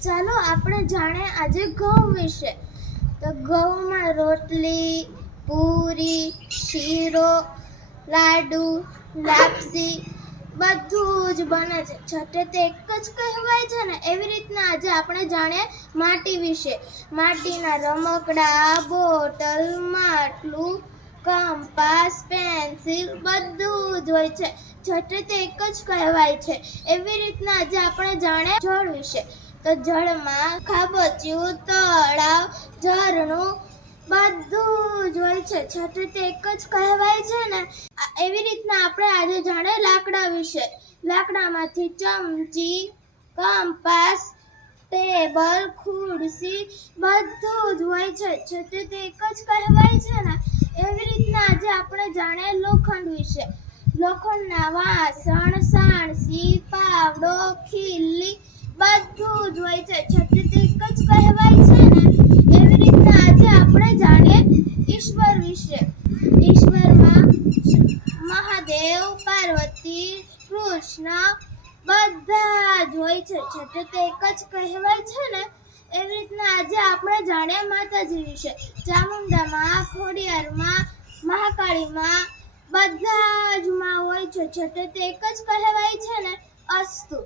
ચાલો આપણે જાણે આજે ઘઉં વિશે. તો ઘઉંમાં રોટલી, પૂરી, શીરો, લાડુ, લાપસી બધું જ બને છે. છઠે તે એક જ કહેવાય છે ને, એવી રીતના આજે આપણે જાણે માટી વિશે. માટીના રમકડા, બોટલ, માટલું, કંપાસ, પેન્સિલ બધું જ હોય છે. છઠે તે એક જ કહેવાય છે. એવી રીતના આજે આપણે જાણે જળ વિશે. તો જળમાં ખાબોચ્યું, તળાવ ઝરણું બધું જ હોય છે. છતાં તે એક જ કહેવાય છે ને એવી રીતના આપણે આજે જાણે લાકડા વિશે. લાકડામાંથી ચમચી, કંપાસ, ટેબલ, ખુરશી બધું જ હોય છે. છતાં તે એક જ કહેવાય છે ને, એવી રીતના આજે આપણે જાણે લોખંડ વિશે. લોખંડના વાસણ, સાણસી, પાવડો, ખીલી બધું જ હોય છે જ કહેવાય છે ને, એવી રીતના આજે આપણે જાણીએ ઈશ્વર વિશે. ઈશ્વરમાં મહાદેવ, પાર્વતી, કૃષ્ણ બધા જ હોય છે. છતાં તે જ કહેવાય છે ને, એવી રીતના આજે આપણે જાણ્યા માતાજી વિશે. ચામુંડામાં, ખોડિયારમાં, મહાકાળીમાં બધા જ માં હોય છે. છતાં તે એક જ કહેવાય છે ને, અસ્તુ.